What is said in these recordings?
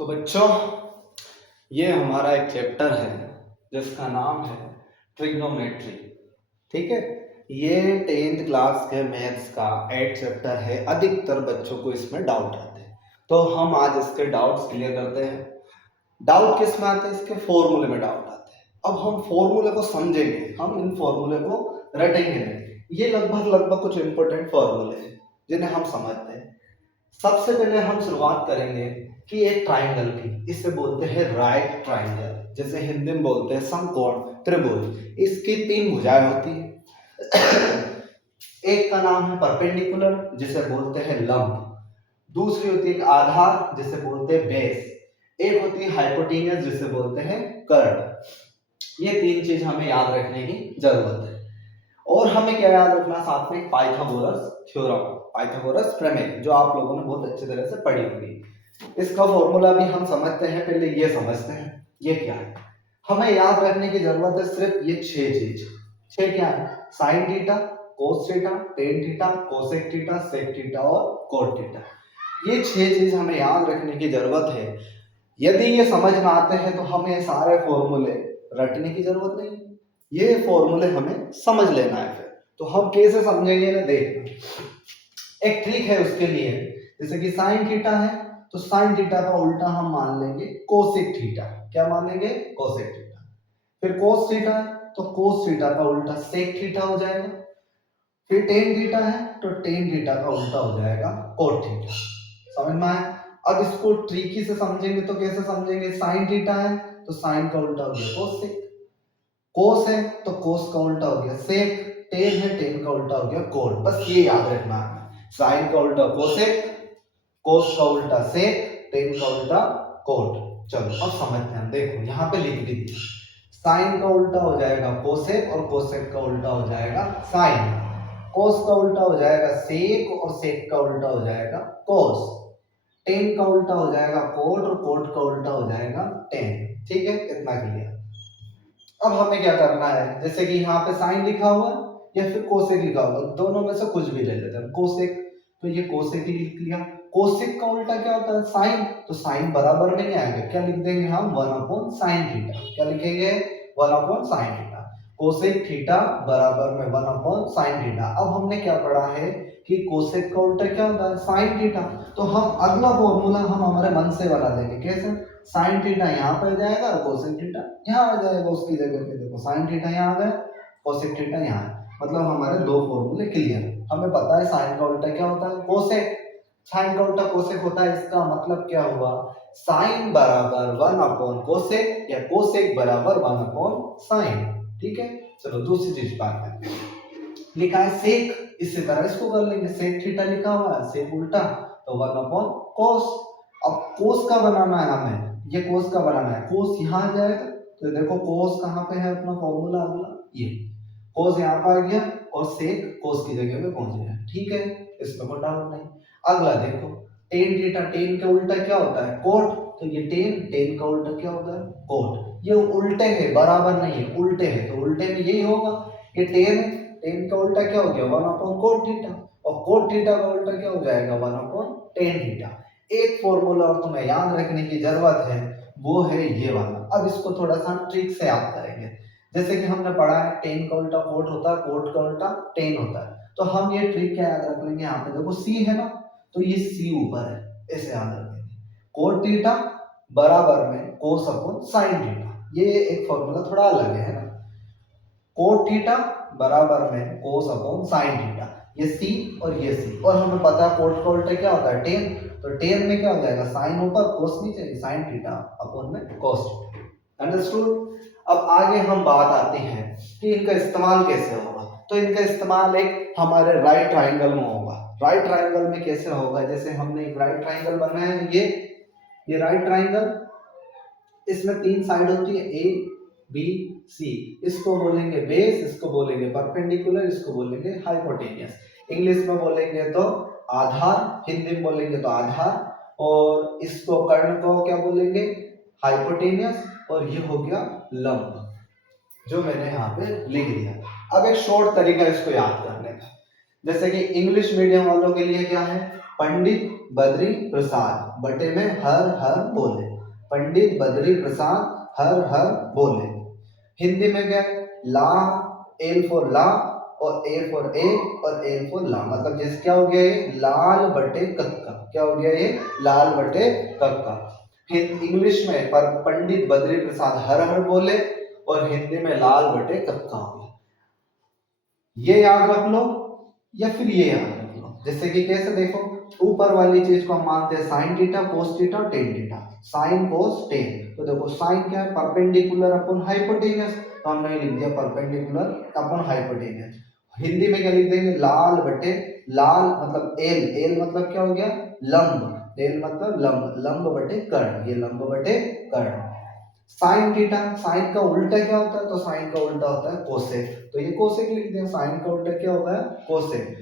तो बच्चों, ये हमारा एक चैप्टर है जिसका नाम है ट्रिग्नोमेट्री। ठीक है, ये 10th क्लास के मैथ्स का 8 चैप्टर है। अधिकतर बच्चों को इसमें डाउट आते हैं, तो हम आज इसके डाउट्स क्लियर करते हैं। डाउट किस में आते हैं? इसके फॉर्मूले में डाउट आते हैं। अब हम फॉर्मूले को समझेंगे, हम इन फॉर्मूले को रटेंगे नहीं। ये लगभग कुछ इंपॉर्टेंट फॉर्मूले हैं जिन्हें हम समझते हैं। सबसे पहले हम शुरुआत करेंगे कि एक ट्राइंगल की, इसे बोलते हैं राइट ट्राइंगल, जैसे हिंदी में बोलते हैं समकोण त्रिभुज। इसकी 3 भुजाएं होती है। एक का नाम है परपेंडिकुलर, जिसे बोलते हैं लंब। दूसरी होती है एक आधार, जिसे बोलते हैं बेस। एक होती है हाइपोटेन्यूस, जिसे बोलते हैं कर्व। ये 3 चीज हमें याद रखने की जरूरत है। और हमें क्या याद रखना, साथ में पाइथागोरस थ्योरम, पाइथागोरस प्रमेय, जो आप लोगों ने बहुत अच्छी तरह से पढ़ी होगी। इसका फॉर्मूला भी हम समझते हैं। पहले ये समझते हैं ये क्या है। हमें याद रखने की जरूरत है सिर्फ ये 6 चीज। 6 क्या है? Sine theta, cos theta, tan theta, cosec theta, sec theta और कोट थीटा। ये 6 चीज हमें याद रखने की जरूरत है। यदि ये समझ में आते हैं तो हमें सारे फॉर्मूले रटने की जरूरत नहीं, ये फॉर्मूले हमें समझ लेना है। फिर तो हम कैसे समझेंगे ना, देखना एक ट्रिक है उसके लिए। जैसे कि साइन थीटा है तो साइन थीटा का उल्टा हम मान लेंगे कोसेक थीटा। क्या मान लेंगे? Cosec theta. फिर कोस थीटा है तो कोस थीटा का उल्टा सेक थीटा हो जाएगा। फिर टेन थीटा है तो टेन थीटा का उल्टा हो जाएगा कोट थीटा। समझ में आया? अब इसको ट्रिकी से समझेंगे तो कैसे समझेंगे? साइन थीटा है तो साइन का उल्टा हो गया कोसेक, कोस है तो कोस का उल्टा हो गया सेक, टेन है टेन का उल्टा हो गया कोट। बस ये याद रखना है, साइन का उल्टा कोसेक, कोस का उल्टा सेक, टेन का उल्टा कोट। चलो अब समझते हैं। देखो यहाँ पे लिख दीजिए, साइन का उल्टा हो जाएगा कोसेक और कोसेक का उल्टा हो जाएगा साइन, कोस का उल्टा हो जाएगा सेक और सेक का उल्टा हो जाएगा कोस, टेन का उल्टा हो जाएगा कोट और कोट का उल्टा हो जाएगा टेन। ठीक है, इतना क्लियर। अब हमें क्या करना है, जैसे कि यहाँ पे साइन लिखा हुआ है या फिर कोसेक लिखा हुआ है, दोनों में से कुछ भी ले लेते हैं। कोसेक, तो ये कोसेक ही लिख लिया। कोसेक का उल्टा क्या होता है? साइन, तो साइन बराबर नहीं आएगा, क्या लिख देंगे हम? 1 साइन थीटा। क्या लिखेंगे? 1 साइन थीटा। कोसेक थीटा बराबर में 1 साइन थीटा। अब हमने क्या पढ़ा है कि कोसेक का उल्टा क्या होता है? Sine theta. तो हम अगला फॉर्मूला हम हमारे मन से बना देंगे। कैसे? साइन थीटा यहाँ पे जाएगा और कोसेक थीटा यहाँ आ जाएगा उसकी जगह पे। देखो साइन थीटा यहाँ आ गया, कोसेक थीटा यहाँ है, मतलब हमारे 2 फॉर्मूले क्लियर। हमें पता है साइन का उल्टा क्या होता है? कोसेक। साइन का उल्टा कोसेक होता है, इसका मतलब क्या हुआ? साइन बराबर 1 कोसेक या कोसेक बराबर 1 साइन। ठीक है, चलो दूसरी चीज बात है। लिखा है सेक, इसी तरह इसको कर लेंगे। सेक थीटा लिखा हुआ है, सेक उल्टा तो 1 कोस। अब कोस का बनाना है हमें, ये कोस का बनाना है। कोस यहाँ आ जाएगा तो देखो कोस कहाँ पे है अपना फॉर्मूला अगला, ये कोस यहाँ पे आ गया और सेक कोस की जगह पे पहुंच गया। ठीक है, इसमें कोई डाउट नहीं। अगला देखो टेन थीटा, टेन के उल्टा क्या होता है? कोट। तो ये टेन, टेन का उल्टा क्या होता है? कोट। ये उल्टे है, बराबर नहीं है, उल्टे है, तो उल्टे में यही होगा। ये टेन है, टेन का उल्टा क्या हो गया? 1 कोट थीटा, और कोट थीटा का उल्टा क्या हो जाएगा? 1 टेन थीटा। एक फॉर्मूला और तुम्हें याद रखने की जरूरत है, वो है ये वाला। अब इसको थोड़ा सा ट्रिक से याद करेंगे। जैसे कि हमने पढ़ा है टेन का उल्टा कोट होता है, कोट का उल्टा टेन होता है। तो हम ये ट्रिक क्या याद रख लेंगे? यहाँ पे देखो सी है ना, तो ये सी ऊपर है, ऐसे याद रखेंगे। कोट थीटा बराबर में कोस अपॉन साइन थीटा। ये एक फॉर्मूला थोड़ा अलग है ना। कोट थीटा बराबर में कोस अपॉन साइन थीटा, ये सी और ये सी। और हमें पता है कोट का उल्टा क्या होता है? टेन। तो टेन में क्या हो जाएगा? साइन ऊपर कोस नीचे, साइन थीटा अपॉन में कोस थीटा। अंडरस्टूड? अब आगे हम बात आते हैं कि इनका इस्तेमाल कैसे होगा। तो इनका इस्तेमाल एक हमारे राइट ट्राइंगल में होगा। राइट ट्राइंगल में कैसे होगा? जैसे हमने एक राइट ट्राइंगल बनाया है, ये राइट ट्राइंगल, इसमें 3 साइड होती है, ए बी सी। इसको बोलेंगे बेस, इसको बोलेंगे परपेंडिकुलर, इसको बोलेंगे हाइपोटेन्यूस। इंग्लिश में बोलेंगे तो आधार, हिंदी में बोलेंगे तो आधार, और इसको कर्ण को क्या बोलेंगे? हाइपोटेन्यूस। और ये हो गया लंब, जो मैंने यहाँ पे लिख दिया। अब एक शॉर्ट तरीका इसको याद करने का, जैसे कि इंग्लिश मीडियम वालों के लिए क्या है? पंडित बद्री प्रसाद बटे में हर हर बोले। पंडित बद्री प्रसाद हर हर बोले। हिंदी में क्या है, ला, एल फॉर ला और ए फॉर ए और एल फॉर ला, मतलब जैसे क्या हो गया ये लाल बटे कक्का, क्या हो गया ये लाल बटे कक्का। इंग्लिश में पर पंडित बद्री प्रसाद हर हर बोले और हिंदी में लाल बटे कक्का हो गया। ये याद रख लो या फिर ये याद रख लो। जैसे कि कैसे देखो, ऊपर वाली चीज को हम मानते हैं sign theta, cos theta, tan theta, sine cos ten. तो देखो साइन क्या है, परपेंडिकुलर अपॉन हाइपोटेन्यूस, तो हमने लिख दिया परपेंडिकुलर अपॉन हाइपोटेन्यूस। हिंदी में क्या लिख देंगे, लाल बटे, लाल मतलब एल, एल मतलब क्या हो गया लंब, एल मतलब लंब, लंब बटे कर्ण, ये लंब बटे कर्ण। साइन थीटा, साइन का उल्टा क्या होता है, तो साइन का उल्टा होता है कोसेक, तो ये कोसेक लिख दिया। साइन का उल्टा क्या होगा कोसेक।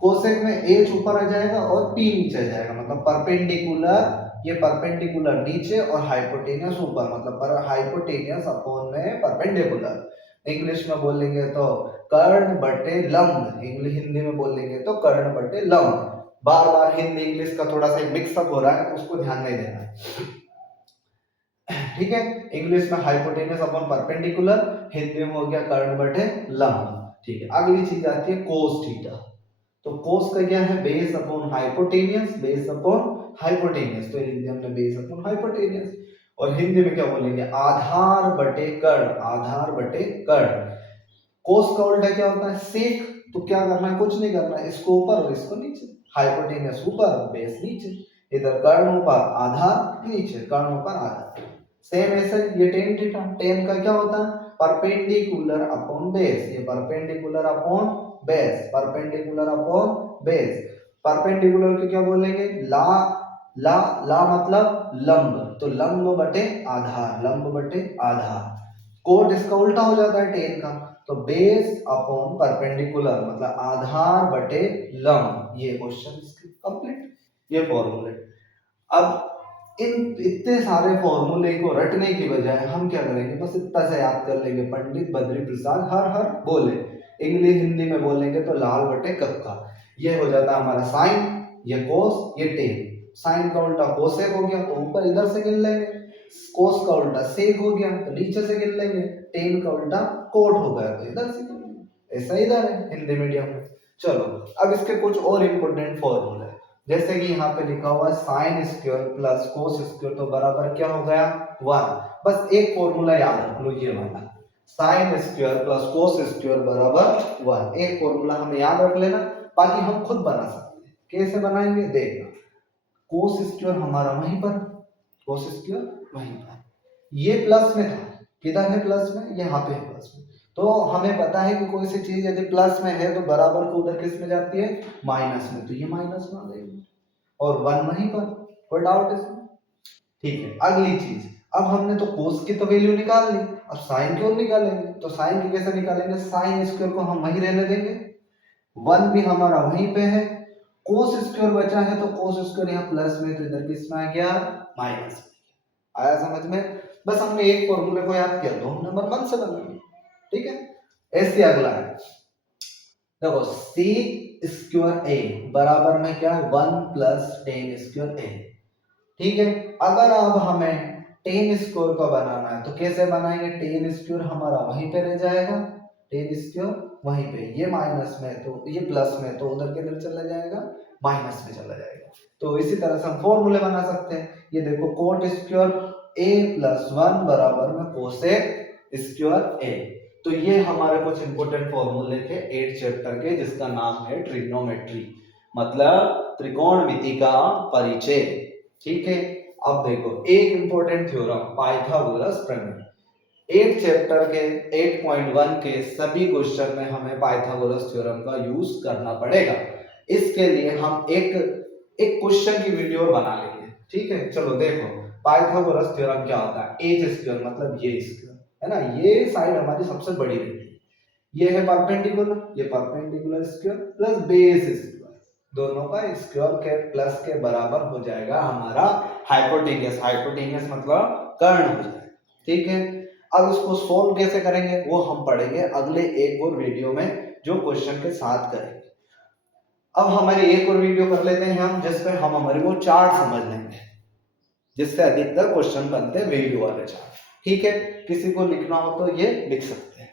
कोसेक में एच ऊपर आ जाएगा और पी नीचे आ जाएगा, मतलब परपेंडिकुलर, ये परपेंडिकुलर नीचे और हाइपोटेनियस ऊपर, मतलब पर हाइपोटेनियस अपॉन में परपेंडिकुलर। इंग्लिश में बोलेंगे तो कर्ण बटे लंब, इंग्लिश हिंदी में बोलेंगे तो कर्ण बटे लंब। बार बार हिंदी इंग्लिश का थोड़ा सा मिक्सअप हो रहा है, तो उसको ध्यान नहीं देना, ठीक है। इंग्लिश में हाइपोटेनस अपॉन परपेंडिकुलर, हिंदी में हो गया कर्ण बटे लंब, ठीक है। अगली चीज आती है कोस थीटा। तो कोस का क्या है, base upon hypotenuse, base upon hypotenuse, तो हिंदी हमने बेस अपॉन हाइपोटेनियस। और हिंदी में क्या बोलेंगे, आधार बटे कर्ण, आधार बटे कर्ण। कोस का उल्टा क्या होता है सेक, तो क्या करना है, कुछ नहीं करना है, इसको ऊपर और इसको नीचे, हाइपोटेनियस ऊपर बेस नीचे, इधर कर्ण ऊपर आधार नीचे, कर्ण ऊपर आधार। सेम ऐसे ये टेन थीटा, टेन का क्या होता है परपेंडिकुलर अपॉन बेस, ये perpendicular upon base, perpendicular upon base. Perpendicular को क्या बोलेंगे, ला, ला, ला मतलब लंब, तो लंब बटे आधार, लंब बटे आधार। कोट इसका उल्टा हो जाता है टेन का, तो बेस अपॉन परपेंडिकुलर मतलब आधार बटे लंब। ये क्वेश्चन कंप्लीट, ये फॉर्मूले। अब इन इतने सारे फॉर्मूले को रटने की बजाय हम क्या करेंगे, बस इतना सा याद कर लेंगे, पंडित बद्री प्रसाद हर हर बोले। इंग्लिश हिंदी में बोलेंगे तो लाल बटे कक्का। ये हो जाता है हमारा साइन, ये कोस, ये टेन। साइन का उल्टा कोसेक हो गया, तो ऊपर इधर से गिन लेंगे। कोस का उल्टा सेक हो गया, तो नीचे से गिन लेंगे। टेन का उल्टा कोट हो गया, तो इधर से गिन लेंगे। ऐसा इधर है हिंदी मीडियम में। चलो अब इसके कुछ और इंपोर्टेंट फॉर्मूले, जैसे कि यहाँ पे लिखा हुआ है sine square plus cos square, तो बराबर क्या हो गया 1। बस एक फॉर्मूला याद रख लो, ये वाला sine square plus cos square बराबर 1। एक फॉर्मूला हमें याद रख लेना, बाकी हम खुद बना सकते हैं। कैसे बनाएंगे देखना, कोस स्क्वायर हमारा वहीं पर, कोस स्क्वायर वहीं पर, ये प्लस में था, किधर है प्लस में, यहाँ पे है प्लस में। तो हमें पता है कि कोई सी चीज यदि प्लस में है तो बराबर को उधर किस में जाती है माइनस में, तो ये माइनस में आ जाएगी और 1 वहीं पर, कोई डाउट इसमें, ठीक है। अगली चीज, अब हमने तो कोस की तो वैल्यू निकाल ली, अब साइन की और निकालेंगे। तो साइन की कैसे निकालेंगे, साइन स्क्वायर को हम वहीं रहने देंगे, 1 भी हमारा वहीं पे है, कोस स्क्वायर बचा है तो कोस स्क्वायर यहाँ प्लस में, तो इधर किस में आ गया माइनस में। आया समझ में, बस हमने एक फॉर्मूले को याद किया तो हम नंबर 1 से बनाएंगे, ठीक है। ऐसे अगला है, देखो सी स्क्वायर ए बराबर में क्या 1 प्लस टेन स्क्वायर ए, ठीक है। अगर अब हमें टेन स्क्वायर का बनाना है तो कैसे बनाएंगे, टेन स्क्वायर हमारा वहीं पे रह जाएगा, टेन स्क्वायर वहीं पे, ये माइनस में तो ये प्लस में, तो उधर किधर चला जाएगा माइनस में चला जाएगा। तो इसी तरह से हम फॉर्मूले बना सकते हैं, ये देखो कोट स्क्वायर ए प्लस 1 बराबर में कोसेक स्क्वायर ए। तो ये हमारे कुछ इंपोर्टेंट फॉर्मूले थे 8 चैप्टर के, जिसका नाम है ट्रिग्नोमेट्री, मतलब त्रिकोणमिति का परिचय, ठीक है। अब देखो एक इंपॉर्टेंट थ्योरम पाइथागोरस प्रमेय, 8 चैप्टर के 8.1 के सभी क्वेश्चन में हमें पाइथागोरस थ्योरम का यूज करना पड़ेगा। इसके लिए हम एक क्वेश्चन की वीडियो बना लेंगे, ठीक है। चलो देखो पाइथागोरस थ्योरम क्या होता है, एच स्क्वायर मतलब ये स्क्वायर है ना, ये साइड हमारी सबसे बड़ी रहती है, ये है परपेंडिकुलर, ये perpendicular square plus base square, दोनों का स्क्वायर के प्लस के बराबर हो जाएगा हमारा हाइपोटेनियस, हाइपोटेनियस मतलब कर्ण हो जाएगा, ठीक है। अब उसको सोल्व कैसे करेंगे वो हम पढ़ेंगे अगले एक और वीडियो में, जो क्वेश्चन के साथ करेंगे। अब हमारी एक और वीडियो कर लेते हैं हम, जिसमें हम हमारे वो चार्ट समझ लेंगे, जिससे अधिकतर क्वेश्चन बनते हैं वैल्यू वाले चार्ट। ठीक है, किसी को लिखना हो तो ये लिख सकते हैं।